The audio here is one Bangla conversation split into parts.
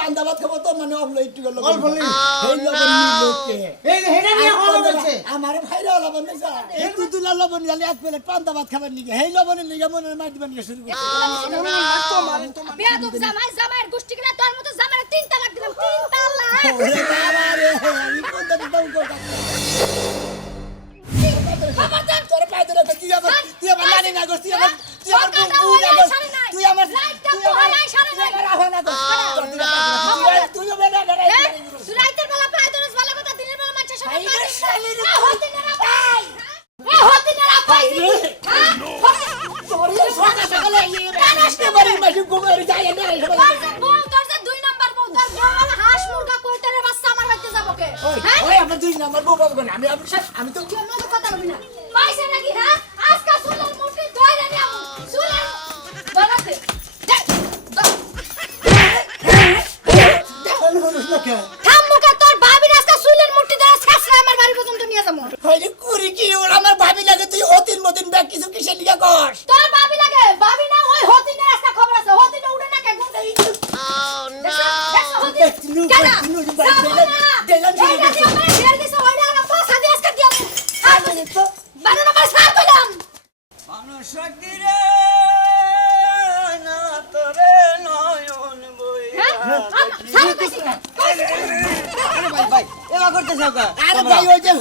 পান্তা ভাত খাবো তো মানে অল্প একটু গেল অল্প নেই। এই লবণ নিলোকে এই হেডা নিয়ে কথা বলছে আমার ভাইরা লবণ নিছে এই তুতুলা লবণ গেলে এক প্লেট পান্তা ভাত খাবার নিগে এই লবণের নিগে মনে মার দিবেন নিগে শুরু করতে বেয়াদব জামাইয়ের গোষ্ঠী কিনা তোর মতো জামাইয়ের 3 তালাক দিলাম 3 তালাক ওরে বাবা রে আমি কোন দাম দাম করব খবরদার তোর পায়ে ধরে তুই আমার নানি না গোস তুই আমার বউ না গোস তুই আমার তুইও বেনা করে তুই রাতের বেলা পায় দরজ ভালো কথা দিনের বেলা মাছ সবাই হতিনেরা পাই তোর সকালে সকালে আসতে পারি মাসি গোবরে যায় না বউ তোর যে 2 নাম্বার বউ তোর বউ হাঁস মুরগা কইতারে বাচ্চা আমার বাড়িতে যাবো কে ওই আমার দুই নাম্বার বউ বাবু না আমি তো কেন তো কথা বলি না পয়সা নাকি হ্যাঁ আজকা সুলের মুঠি ধইরা নিয়া সুলের ধরাতে থামুকা তোর ভাবির আজকা সুলের মুঠি ধরে ছাছরা আমার বাড়ি পর্যন্ত নিয়ে যাবো হইলে কুরি কি ওর আমার ভাবি লাগে তুই হতিন মতিন ব্যাগ কিছু কিসে লিখা কর তোর ভাবি লাগে ভাবি না ওই হতিনের আজকা খবর আছে হতিনে উড়ে না কে গুন্ডা আরে ভাই ওই যে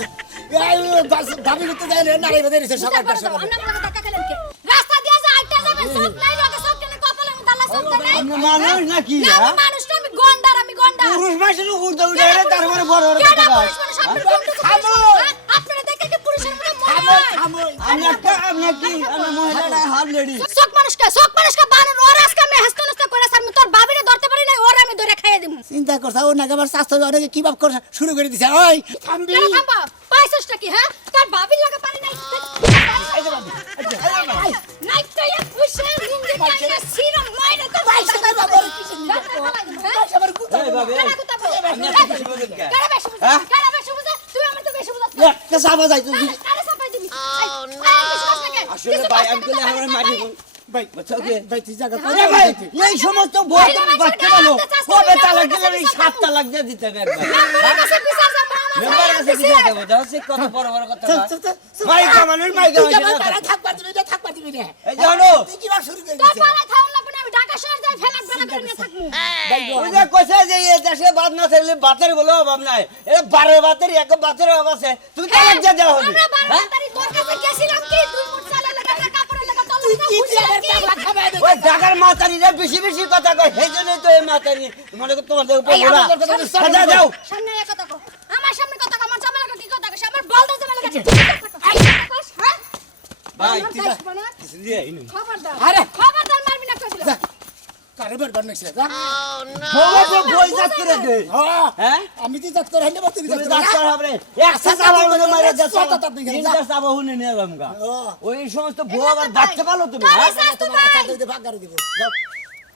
ভাবি করতে দেয় না রে বেরিয়েছে সকালটা সকাল রাস্তা দিয়ে যা আইটা যাবে সব নাই লাগে সব কেন কপালে দালা সব নাই আপনি মানুষ নাকি না আমি মানুষ না আমি গন্ডার পুরুষ মানুষের উড়তে উড়ে তারপরে বড় বড় কথা কয় আপনারা দেখে কি পুরুষের মধ্যে মহিলা আমি কি আমি মহিলাটা হাত লেডি সব মানুষকে বানর ওর আজকে আমি হাসতে নষ্ট করে স্যার তোর বাবিরে ধরতে পারি না ওর আমি ধরে খাইয়ে দিমু চিন্তা করছ ও নাকি আবার স্বাস্থ্য অনেকে কি ভাব করে শুরু করে দিছে ওই থামবি কেন থামবা পয়সাটা কি হ্যাঁ তোর বাবির লাগা পারি নাই নাই তো এক পুষে নিন্দে কাইনা সিরম মাইরে তো পয়সা দেব আমার কিছু নিয়ে পয়সা আমার কুতা এই বাবা কেন কুতা আমি বেশি বুঝেন কে কেন বেশি বুঝা তুই আমার তো বেশি বুঝা একটা সাবা যাই তুই কারে সাপাই দিবি আসলে ভাই আমি কইলে আমার মারি ভাই বুঝছোকে ভাই তুই জায়গা এই সমস্ত বই বাচ্চা বলো কবে তালাক দিলে এই 7 তালাক দিয়ে দিতে হবে একবার মেম্বারের কাছে বিচার যাব মেম্বার কাছে কি দেবো দাও সে কত বড় বড় কথা ভাই কামানের মাইকা তুই হইছে আমার না তারা থাকবা দিবি রে এই জানো তুই কি ভাব শুরু করে তোর দিছিস পালা খাওন লাগবে না আমি ঢাকা শহর যাই ফেলাক ফেলাক করে নিয়ে থাকবো ভাই ওই যে কইছে যে এই দেশে বাদ না থাকলে বাতের বলে অভাব নাই এ 12 বাতের এক বাতের অভাব আছে তুই তালাক দিয়ে দাও হলি আমরা 12 তারিখ তোর কাছে গেছিলাম কি তুই মুঠ চালা লাগা কাপড় লাগা তোর কি তুই আমার টাকা খাবাই দে ওই ঢাকার মাতারিরা বেশি বেশি কথা কয় সেইজন্যই তো এই মাতারি মনে কর তোমাদের উপর ঘোড়া সাজা দাও সামনে এক কথা কো আমার সামনে কথা কো আমার জামাই লাগা কি কথা কইছ আমার বলদা জামাই লাগা হ্যাঁ ভাই তুই কিছু দিয়ে ইনু খবরদার আরে খবরদার মারবি না কইছিল কারবার বানছে যা বউ বই জাত করে দে হ্যাঁ আমি তুই যাত করে হইলে তুই তুমি যাত ডাক্তার হবে একশো চাবা মনে মারে যা কত তাপনি গেল, যা। চাবা হুনে নিয়ে গা ও। ওই সমস্ত বউ আবার বাচ্চা পালো তুমি হ্যাঁ তোমার হাত দিতে ভাগ করে দিব যাও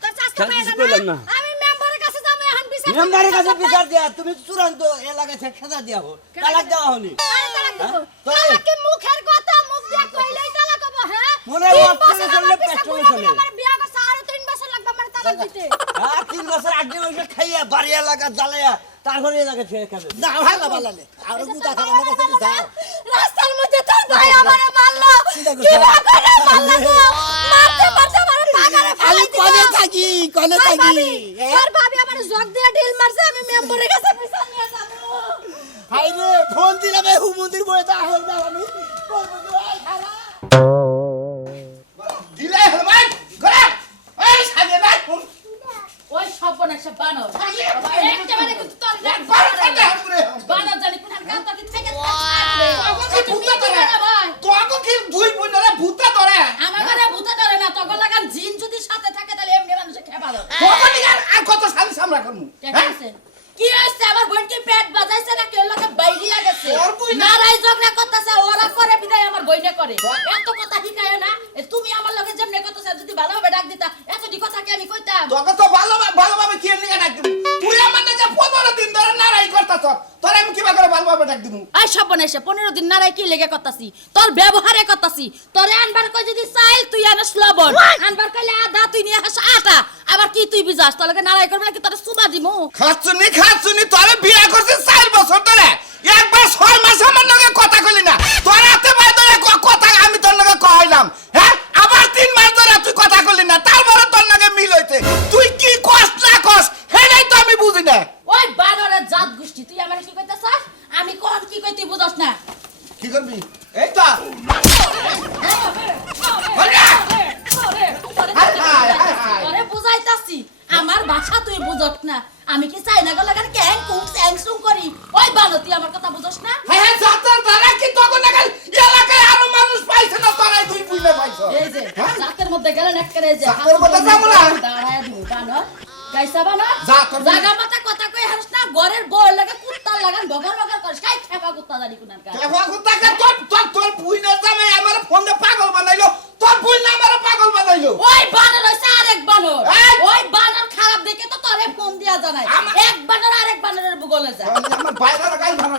তোর চাচা স্যার, কিছু কইলাম না। আমি মেম্বারের কাছে যাবো এখন বিচার মেম্বারের কাছে বিচার দিয়া তুমি চূড়ান্ত এলাকায় খেদা দিয়া হো তালাক দেওয়া হনি আরে তালাক দেবো তো- তালাক কি মুখের কথা মুখ দিয়ে কইলেই তালাক হবো হ্যাঁ মনে হয় 3 অর্থ বছর চলে, আমার পিছে পেট্রোলে বুড়া চলে। বুড়া আমার বিয়া করছে আরো 3 বছর লাগবে আমার তালাক দিতে হ্যাঁ 3 বছর আগে ওই খাইয়া বাড়ি এলাকা জ্বালাইয়া তারপরে এলাকা ছেড়ে খাবে না ভালো ভালো আর গুতা খাওয়া না কাছে যাও রাস্তার মধ্যে তোর ভাই আমারে মারলো চিন্তা করছ? কি করে মারলো গো? মারতে মারতে আমারে পাগারে আমি ফেলাই দিল কনে থাকি কনে থাকি তোর ভাবি আমারে জগ দিয়ে ঢিল মারছে আমি মেম্বারের কাছে বিচার নিয়ে যাবো হাই রে ফোন দিলাম এই মন্দির বয়ে তা হই না আমি বলবো যে ওই খারাপ দিলে হলো ভাই করে এই সাজে ভাই ওই সর্বনাশে বানর একেবারে কিন্তু তোর বারো ঘন্টা করে বানর জানি কোথার কাম তোকে থেকে ভূতা ধরে তোকে কি দুই বোনরা ভূতা ধরে আমার ঘরে ভূতে ধরে না তখন লাগান জিন যদি সাথে থাকে তাহলে এমনি মানুষে খেপা ধরে তোকে আর কত সাল সামলা করমু ঠিক আছে কি হইছে আমার বোন কি পেট বাজাইছে না কেউ লোকে বাইরিয়া গেছে ওর বই না। নারাই ঝগড়া করতেছে ওরা করে বিদায় আমার বইনে করে এত কথা শিখায় না তুমি আমার লগে যেমনে করতেছ যদি ভালোভাবে ডাক দিতা এতটি কথা কি আমি কইতাম তোকে তো ভালোভাবে কি নিয়ে ডাক দিমু তুই আমার না যে 15 দিন ধরে নারাই করতাছ তোর আমি কিবা করে ভালোভাবে ডাক দিমু আই সর্বনাশে 15 দিন নারাই কি লেগে করতাছি তোর ব্যবহারে করতাছি তোরে আনবার কই যদি চাইল তুই আনস লবণ আনবার কইলে আদা তুই নিয়ে আস আটা আবার কি তুই বিজাস তোর লগে নারাই করবে নাকি তোর সুবা দিমু খাচ্ছুনি তোরে বিয়ে করছিস 4 বছর ধরে একবার 6 মাস আমার লগে কথা কইলি না তোর হাতে ভাই ধরে কথা আমি তোর লগে কইলাম হ্যাঁ আবার 3 মাস ধরে তুই কথা কইলি না তারপরে তোর লগে মিল হইছে তুই কি কষ্ট না কষ্ট হেলাই তো আমি বুঝি না ওই বানরের জাত গোষ্ঠী তুই আমারে কি কইতাছস আমি কোন কি কই তুই বুঝছ না কি করবি এই তো আরে বুঝাইতাছি আমার ভাষা তুই বুঝছ না আমি কি চাই না গো লাগান ক্যাং কুং স্যাং সুং করি ওই বানর তুই আমার কথা বুঝছ না হ্যাঁ জাতের দ্বারা কি তখন লাগাল এলাকায় আরো মানুষ পাইছে না তোরাই তুই বুঝলে পাইছো এই যে জাতের মধ্যে গেলেন এক করে যে জাতের মধ্যে যাবো না। দাঁড়ায় দিও বানর গাইছা বানর যা, তোর জাগা মাথা কথা কই হারস না ঘরের বউ লাগে কুত্তা লাগান বগর বগর করিস কাই খেপা কুত্তা জানি কোনার কা তোর বুই না জামাই আমার ফোন দিয়ে পাগল বানাইলো তোর বুই না আমার পাগল বানাইলো ওই বানর হইছে আরেক বানর এই! ওই বানর খারাপ দেখে তো তোরে ফোন দিয়া জানাই এক বানর আরেক বানরের বুগলে যায় আমার বাইরে গাই ভাড়া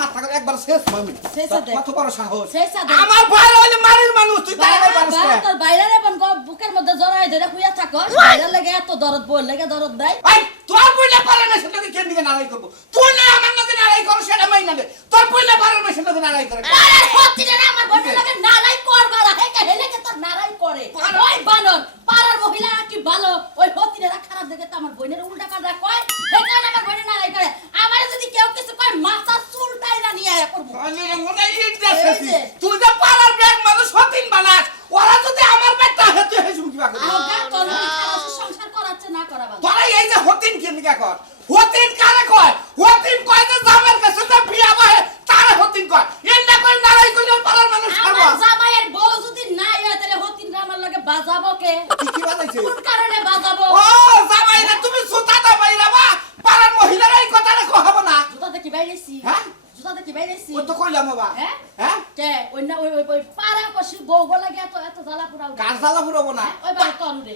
মাথা করে একবার শেষ মামি শেষে দে। কত বড় সাহস শেষে দে। আমার বাইরে হইলে মারির মানুষ তুই তাই পারিস না তোর বাইরে রেপন বুকের মধ্যে জড়াই ধরে শুয়ে থাকস বাইরে লাগে এত দরদ বল লাগে দরদ দেয় এই তোর বুইলে পারে না সেটাকে কেন দিকে নাড়াই করব তুই না আমার নাকি নাড়াই করো সেটা মাই না দে তোর বুইলে পারে না সেটাকে নাড়াই করে আরে হতি রে আমার বোনের লাগে নারাই করবা হে কে হেলে কে তোর নারাই করে ওই বানর পাড়ার মহিলা কি ভালো ওই হতি রে খারাপ দেখে তো আমার বোনের উল্টা পাল্টা কয় হে কারণে আমার বোনের নারাই করে আমারে যদি কেউ কিছু কয় মাথা চুলটাই না নিয়ে আয়া করব আমি মনে ইট দেখাছি তুই যে পাড়ার ব্যাগ মানুষ হতিন বানাস ওরা যদি আমার বেটা হেতে হেসুম কি বাকি আগা তোর খারাপ সংসার করাচ্ছে না করা ভালো তোরা এই যে হতিন কেন দিকে কর হতিন কারে কয় হতিন কয় যে জামের কাছে যে বিয়া বহে তারে হতিন কয় এর না কই নারাই কইলে পাড়ার মানুষ খাবো আমার জামাইয়ের বউ যদি নাই হয় তাহলে হতিন আমার লাগে বাজাবো কে কি বাজাইছে কোন কারণে বাজাবো ও জামাই না তুমি সুতা দা বাইরা বা পাড়ার মহিলারা এই কথাটা কহাবো না জুতা দেখি বাইরেছি হ্যাঁ জুতা দেখি বাইরেছি ও তো কইলাম বাবা হ্যাঁ হ্যাঁ কে ওই না ওই পাড়া পশি বউ গো লাগে এত জ্বালা পুরাও কার জ্বালা পুরাবো না ওই বাড়ি তরু রে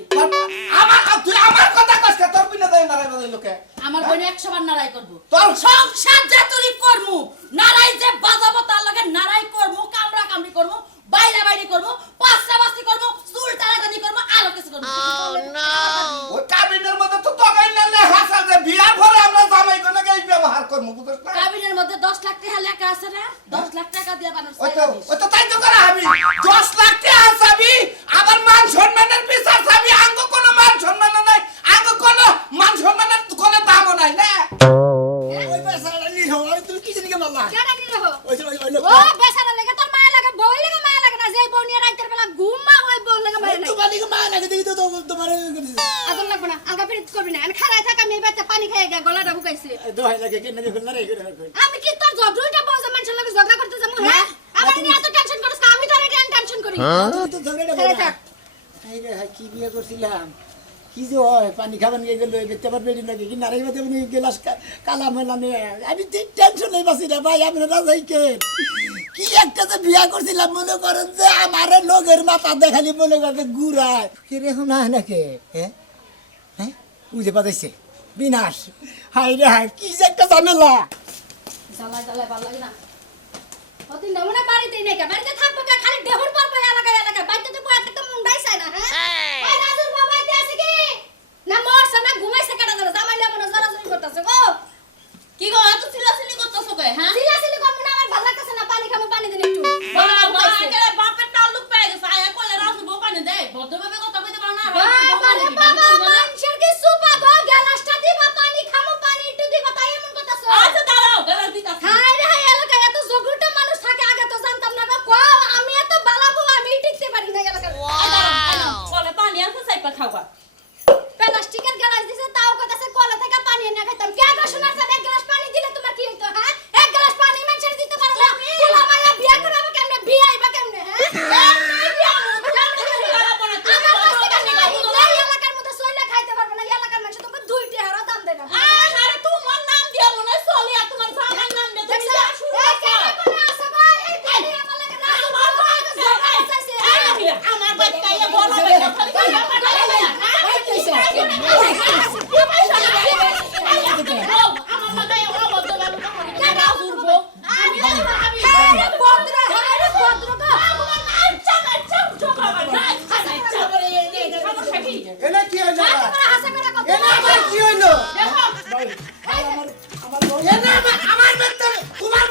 আমার তুই আমার কথা কষ্ট তোর বিনা দেয় নারাই বাজাই লোকে আমার বোনে 100 বার নারাই করবো তোর সংসার যতরি করমু নারাই যে বাজাবো তার লাগে নারাই করমু কামড়া কামড়ি করমু বাইরে বাইরে করমু পাঁচটা বাস্তি করমু চুল টানাটানি করমু আলো কিছু করমু ওই কাবিনের মধ্যে তো তগাই না লে হাসা যে বিয়া ভরে আমরা জামাই কোনে এই ব্যবহার করব বুঝছ না কাবিনের মধ্যে 10 লাখ টাকা লেখা আছে না 10 লাখ টাকা দিয়ে বানাস ওই তো তাই তো করা আমি 10 লাখ টাকা চাবি আবার মান সম্মানের বিচার চাবি আঙ্গ কোনো মান সম্মান নাই আঙ্গ কোনো মান সম্মানের কোনো দাম নাই না ওই বেচারাটা নিয়ে হও তুমি কি জানি কে মারলা কেডা কি রহ ওই যে ও বেচারা লাগে তোর মায়া লাগে বউ লাগে মায়া লাগে না যে বউ নিয়ে রাইতের বেলা ঘুমা ওই বউ লাগে মায়া নাই তোমার দিকে মা নাকি দেখি তো তোমার আদর লাগবে না আলগা পিরিত করবি না আমি খারাই থাকা আমি বাচ্চা পানি খেয়ে গিয়ে গলাটা হুকাইছে দোহাই লাগে কেন দেখুন না রে করে আমি কি তোর ঝগড়াটা বউজ মানুষের লাগে ঝগড়া করতে যাবো হ্যাঁ আমার নিয়ে এত টেনশন করিস না আমি তোর টেনশন করি তো ঝগড়াটা খারাই থাক এই রে কি বিয়ে করছিলাম কি যে হয় পানি খাবার নিয়ে গেল দেখতে পারবে নাকি কি নারাই বাদে গেলাস কালা মেলা নিয়ে আমি টেনশন নেই বাসি না ভাই আমি না যাই কে কি একটা যে বিয়া করছিলাম মনে করেন যে আমার লোকের মাথা দেখালি মনে করে গুড়ায় কি রে না নাকি হ্যাঁ হ্যাঁ বুঝে পাতাইছে বিনাশ হাই রে হাই কি যে একটা ঝামেলা জ্বালা জ্বালা ভালো লাগে না অতি নমুনা বাড়িতে নেই কা বাড়িতে থাকবো কা খালি দেহর পর পর এলাকা বাইতে তো কয় একটা মুন্ডাই চাই না হ্যাঁ ওই রাজুর বাবা তে আছে কি না মরছে না ঘুমাইছে কাটা ধরে জামাইলে মনে জরাজরি করতেছে গো কি গো এত চিল্লাচিল্লি করতেছো কে হ্যাঁ সিলাসিলি করব না আমার ভালো লাগতেছে না পানি খাবো পানি দিন একটু বাবা একেবারে বাপের তালুক পেয়ে গেছে আয়া কইলে রাজু বউ পানি দেয় ভদ্রভাবে কথা কইতে পারো না বাবা রে বাবা মানুষের কি সুপা গো গ্লাসটা দিবা পানি খাবো পানি একটু দিবা তাই এমন করতেছো আচ্ছা দাঁড়াও গেলাস দিতাছি হাই রে হাই এলাকায় এত জগুটা মানুষ থাকে আগে তো জানতাম না গো কও আমি এত বালাবো আমি টিকতে পারি না এলাকায় বলে পানি আছে সাইপা খাওয়া প্লাস্টিকের গ্লাস দিছে তাও কইতাছে কলে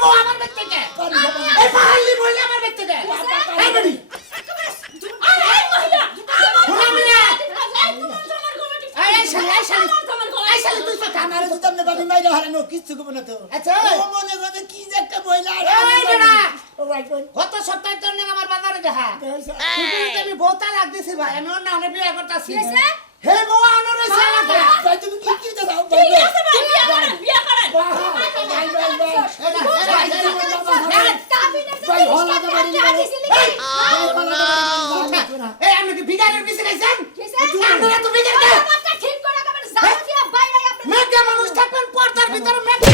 বউ আমার বেদ থেকে পানি খাবেন না। এই পাহাড়ি মহিলা আমার বেদ থেকে এই বেটি এই মহিলা শোনা মিয়া এই শালি এই শালি তুই তো আমার তো তোমরা বাড়ি মাইরা হারানো কিচ্ছু করবো না তো আচ্ছা। ও মনে করে কি যে একটা মহিলা আর এই আমি বেটা। ও ভাই কোন গত সপ্তাহে তোর নাকি আমার বাজারে দেখা তুই আমি বউ তালাক দিছি ভাই আমি অন্য অন্য বিয়ে করতেছি হে বউ আনোর এই শালাটা ভাই তুমি কি কি দাও ঠিক আছে ভাই বিয়ে করেন ভাই ভাই ভাই ভাই হলা তো বাড়ি এই আমি কি বিগারের পিছে গেছেন আপনারা তো বিগার কে ঠিক করে একেবারে যাও দিয়া বাইরে আপনি মেঘা মানুষ থাকবেন পর্দার ভিতরে মেঘা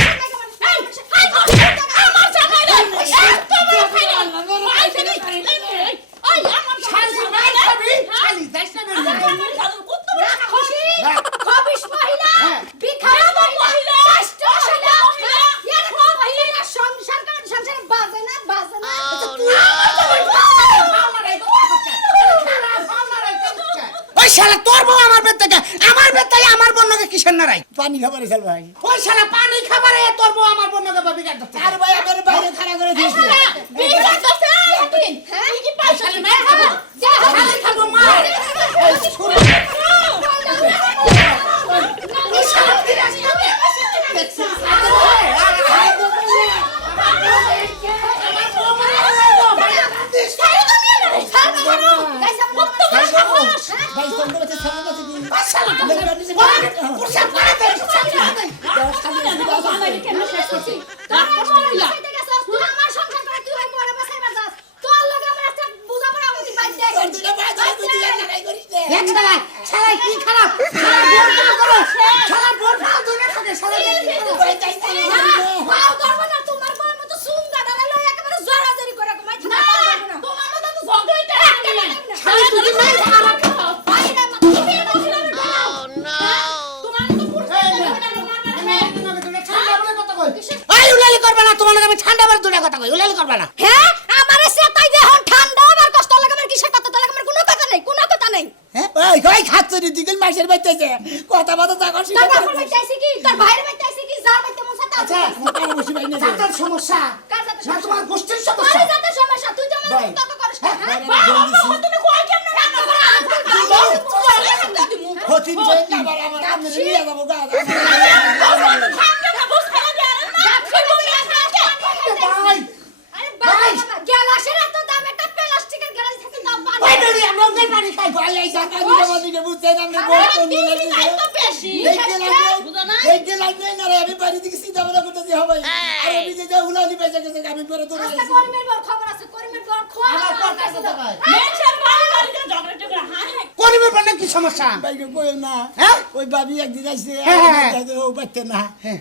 আমার জামাই রে তোমার ফাইনাল মাই থেকে ওই আমার শালি ভাই খাবি শালি যাইছ না আমার জাদু কত বড় খুশি খবিশ মহিলা বিখায়া মহিলা কষ্ট মহিলা ইয়ার কো মহিলা সংসার কাজ সংসারে বাজে না ওই শালা তোর বউ আমার বেদ থেকে আমার বেদ থেকে আমার বন্যকে কিসের নারাই পানি খাবার এসে ভাই ওই শালা পানি খাবারে তোর বউ আমার বন্যকে বিগার দিচ্ছে আর ভাই আমার বাইরে খাড়া করে দিয়েছে বিয়ে করতে একদিন হ্যাঁ কি পয়সা শালি মার খাবো শালি খাবো মার এই শুরু ওই শালা ফিরে আসি দেখছিস ভাই তোমরা কাছে সামনে কাছে কি শালা পুরসা করে দে আমার সংসার করে তুই পরে বসাইবার যাস তোর লগে আমার একটা বুঝা পড়া উচিত বাইর দেখ দুইটা ভাই তুই লড়াই করিস না এক শালা শালা কি খারাপ শালা বোন না করে শালা বোন ফাল ধরে থাকে শালা ভাই যাইছে পাও করব না তোমার বল মতো সুন্দর ডালা লই একেবারে জড়াজড়ি করে মাই থাকা পারবো না তোমার মতো তো ঝগড়াই করে শালা তুই মার খারাপ বাইরে মতো তুমি তোমার তো পুরুষ এই উলালি করবে না তোমার আমি ঠান্ডা বার দুটা কথা কই উলালি করবে না হ্যাঁ আমারে সেটাই যে হন ঠান্ডা আমার কষ্ট লাগে আমার কিসের কথা লাগে আমার কোনো কথা নাই হ্যাঁ ভাই কই খাচ্ছ নি দিগল মাইসের বাইতেছে কথা কথা যা করছিস তোর বাপের বাইতে আইছে কি তোর ভাইয়ের বাইতে আইছে কি যার বাইতে মন সাথে আচ্ছা আমার বসে বাইনে দে জাতার সমস্যা কার সাথে না তোমার গোষ্ঠীর তোর সমস্যা সাথে সমস্যা তুই তো আমার ভাই। তত করিস না হ্যাঁ তুমি কই কেমনে রান্না করে হতিন যে না আমার আমি নিয়ে যাব গা ভাই আরে বাবা গ্লাসের এত দাম একটা প্লাস্টিকের গ্লাস থেকে দাম ওই বাড়ে বেরি আমরা ওই পানি খাই ভাই এই জায়গা দিকে বদিকে বুঝতে না আমি বহুত অন্য লাগছে এই যে লাগবে না রে আমি বাড়ি দিকে সিধা বলা করতেছি হবে আর আমি যে উলালি বাইসা গেছে আমি পরে দৌড়ে আজকে যাইছি করিমের বড় খবর আছে করিমের বড় খবর আমার কথা কথা ভাই মেছের বাড়ি বাড়িতে ঝগড়া টগড়া হায় কোনিবে পান্ডা কি সমস্যা ভাই কই না হ্যাঁ? ওই বাবি একদিন আইছে হ্যাঁ। ও বাইতে না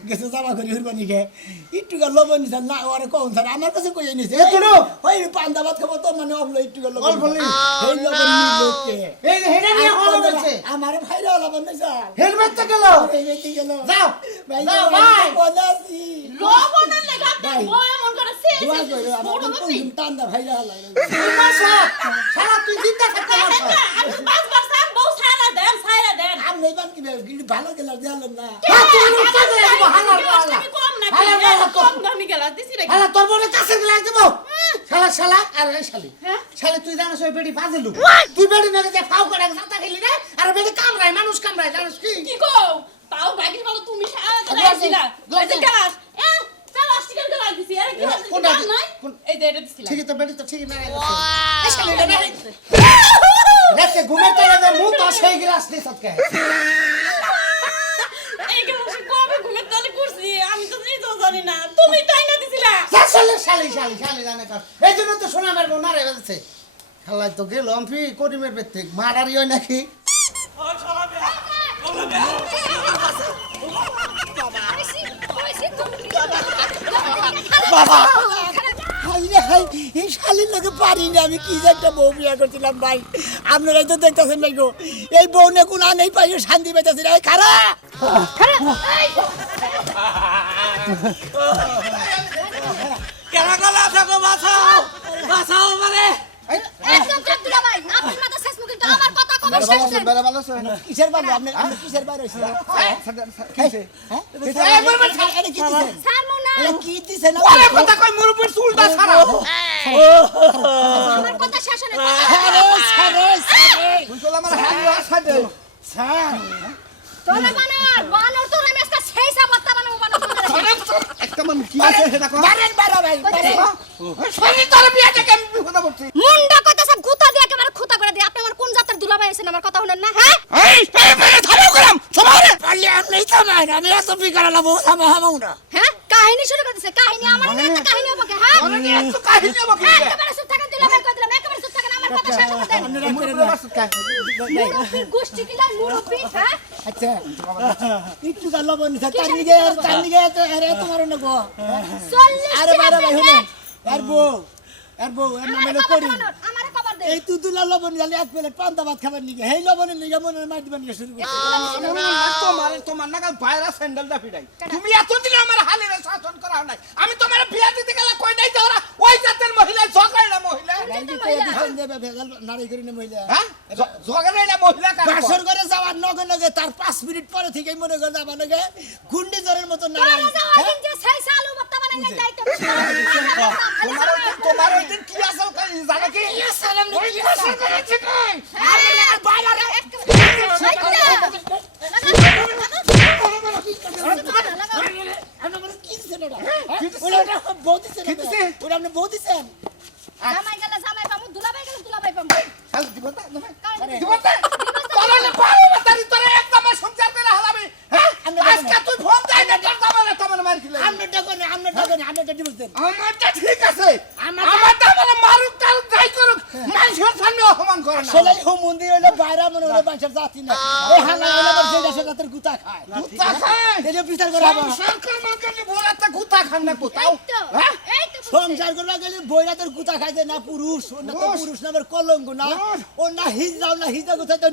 গেছে জামা করি হুরবানি গে একটু লবণ নিছে না ওরে কোন স্যার আমার কাছে কই নিছে এতনো? ওই পান্তা ভাত খাবো তো মানে অবলো একটু লবণ অল্প নি? এই লবণ নিলোকে এই হেডা নিয়ে হলো বলছে আমার ভাইরা লবণ নাই স্যার হেলমেট তো গেল এই বেটি গেল যাও ভাই যাও ভাই বলাসি লবণের লাগা ভাই। বয় মন করে সে দোয়া কইরো আমার কোন টান্দা ভাইরা হলো শালা তুই জিন্দা থাকতে পারছ আমি বাস সান বউ সারা দেন আমি নেবান কি ভালো গেল দিলাম না তুই উঠা দে হালার পালা কম না কম দামি গেলা দিছি রে শালা তোর বলে কাছে গলাস দেব শালা আর এই শালি হ্যাঁ? শালি তুই জানিস ওই বেটি বাজেলু তুই বেটি নাকি যে ফাউ করে সাতা খেলি না আর বেটি কামড়ায় মানুষ কামড়ায় জানিস কি কি কো তাও ভাগিস বলো তুমি সারা তো গ্লাসে, দিছিলা গ্লাসে। এই গ্লাস চালাস টিকের গ্লাস দিছি আরে কি কোনটা? নাই এই যে এটা দিছিলা ঠিকই তো বেটি তো ঠিকই না এই শালি রাতে ঘুমের তালে দে মুখ তো সেই গ্লাস দিছ কে এই গ্লাস কবে ঘুমের তালে করছি আমি তো নিজেও জানি না তুমি তাই না দিছিলা শালি জানে কার এই জন্য তো সোনা মারবো না রে বলছে খালাই তো গেল আমি করিমের বেতে মারারি হয় নাকি বাবা হাই রে হাই এই শালির লোকে পারি না আমি কি যে একটা বউ বিয়ে করছিলাম ভাই আপনারাই তো দেখতেছেন ভাই গো এই বউ নে কোন নেই পাই শান্তি পাইতেছি রে খারা কেনা গলা থাকো বাঁচাও মানে একদম চুপ দিলা ভাই আপনার মাথা শেষ মুখ কিন্তু আমার কথা কো তোমার বেড়া ভালো শেষ আছেন, বেড়া ভালো আছেন? কিসের বাড়ি আপনি আপনি কিসের বাড়ি হইছে কিসে? হ্যাঁ এই বলবেন এটা কি দিছেন ছাড়মু না এটা কি দিছেন ওরে কথা কই মুরুব্বির চুলটা ছাড়াও। আমার কথা শেষ হলে আরে সারে সারে তুই তো আমার হাত ছাড়ে। স্যার তোরা বানর বানর তোর আমি আজকে সেই সাবাতটা বানাবো বানর একটা মানুষ কি আছে সেটা কর। বারেন বারা ভাই বারেন। শরীর তোর বিয়ে থেকে আমি বিপদে পড়ছি। মুন্ডা কথা সব গুতা দিয়ে একেবারে খুতা করে দিয়ে আপনি আমার কোন জাতের দুলাভাই আছেন আমার কথা শুনেন না হ্যাঁ এই থামো গেলাম সবারে। পারলে আপনি তো নাই আমি এত বিকার লাভ সামা হামু না হ্যাঁ কাহিনী শুরু করে দিছে কাহিনী আমার না একটা কাহিনী হবে হ্যাঁ অনেক এত কাহিনী আমাকে দিবে। একেবারে চুপ থাকেন দুলাভাই কই দিলাম একেবারে চুপ থাকেন আমার কথা শেষ করতে দেন আপনি রাগ করেন না। মুরব্বি গোষ্ঠী কিলা মুরব্বি হ্যাঁ আচ্ছা একটু গাল বনি তার নিগে তো আরে তোমার না গো 40 আরে বারা ভাই শুনেন আর বউ এর নাম হলো করি আমারে কবার দে এই তুতুলা লবণ গালি এক প্লেট পান্তা ভাত খাবার নিগে হেই লবণের নিগে মনে মার দিবেন শুরু করছে তোমার নাগাল বাইরা স্যান্ডেলটা ফিরাই। তুমি এতদিন আমার হালের শাসন করাও নাই। আমি তোমার বিয়া দিতে গেলে কই নাই যে ওরা ওই জাতের মহিলা ঝগড়া মহিলা। গালি তো দিছেন দেবে ভেজাল নারী করি না মহিলা হ্যাঁ ঝগড়া মহিলা কার বাসর করে যাওয়ার নগে নগে তার 5 মিনিট পরে থেকেই মনে করে যাবার নগে গুন্ডি জ্বরের মতো নারাই তোরা যাওয়া দিন যে সেই সালু বত্তা বানাই নাই যাইতো তোমার ওই দিন কি আসল জানো কি ওই আসল করেছে কই কি দিছেন ওটা বউ দিছেন ওটা আপনি বউ দিছেন জামাই গেলে জামাই পামু দুলাভাই গেলে দুলাভাই পামু চল দিব না দিব না তোরা না পারো না তোরা একদম সংসার করে হালাবি। হ্যাঁ আজকে তুই ফোন দেয় না তোর দামানে তোমার মার খেলে। আপনি ডাকনে আপনি ডিভোর্স দেন আমারটা ঠিক আছে আমারটা মানে মারুক টারুক যাই করুক মানুষের সামনে অপমান করে না। আসলে ও মন্দির হইলো বাইরা মনে হলো বাচ্চার জাতি না এই হালা হইলো আবার যেটা সেটা তার গুতা খায় গুতা খায় এটা বিচার করা হবে সংসার করলে ভোরাতে গুতা খান না কোথাও। হ্যাঁ এই তো সংসার করলে গেলে বইরা তোর গুতা খাইতে না পুরুষ ও না তো পুরুষ না আবার কলঙ্ক না ও না হিজড়াও না হিজড়া গুতা তো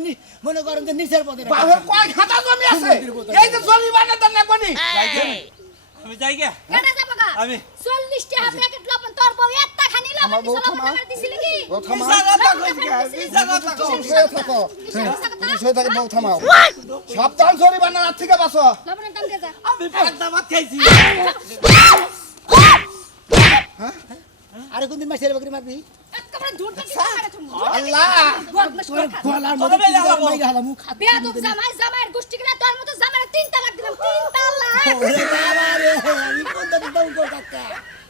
মনে করেন যে নিচের পথে বাবার কয় খাতা জমি আছে এই যে জমি বানাতে না কোনি। আমি যাই গে কেডা যাবো গা আমি 40 টাকা প্যাকেট লবণ তোর বউ একটা খানি লবণ দিছিল লবণ দিছিলি কি সাবধান সরি বানার থেকে বাঁচো। লবণের দাম দে যা আমি পান্তা ভাত খাইছি আরে কোনদিন মাছের বকরি মারবি একেবারে ধুরতে কি মারা তুমি আল্লাহ গলার মধ্যে মাইরা হালা মুখ হাত বেয়াদব জামাই জামাইয়ের গোষ্ঠী কিনা তোর মতো জামাইয়ের 3 তালাক দিলাম 3 তালাক ওরে বাবা রে আমি কোন দিন দাম কর কাকা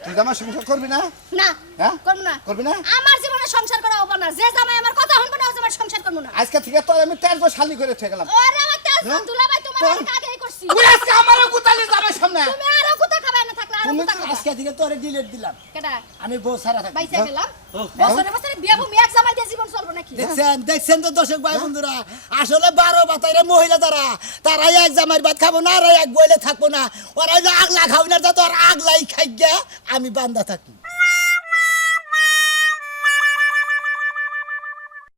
তুই আমার সংসার করবি না? না হ্যাঁ? করব না করবি না? আমার জীবনে সংসার করা হবে না যে জামাই আমার কথা শুনবে না ও জামাই সংসার করব না আজকে থেকে তোর আমি তেজ শালি করে থেকে গেলাম। ওরে আমার তেজ দুলাভাই তোমার অনেক আগেই করছি তুই আজকে আমারও গুতালি যাবে সামনে। তুমি আরো কোথা খাবে না থাকলে আরো তুমি কোথা খাবে আজকে থেকে তোরে ডিলিট দিলাম কেডা আমি বউ সারা থাকি বাইসা গেলাম বছরে বছরে বিয়া বউ এক জামাই দিয়ে জীবন চলবে নাকি দেখছেন তো দর্শক ভাই বন্ধুরা আসলে 12 বাতাইরে মহিলা তারা এক জামাইয়ের ভাত খাবো না আর এক বইলে থাকবো না ওরা আগলা খাবো না তো আর আগলাই খাই গিয়া আমি বান্দা থাকি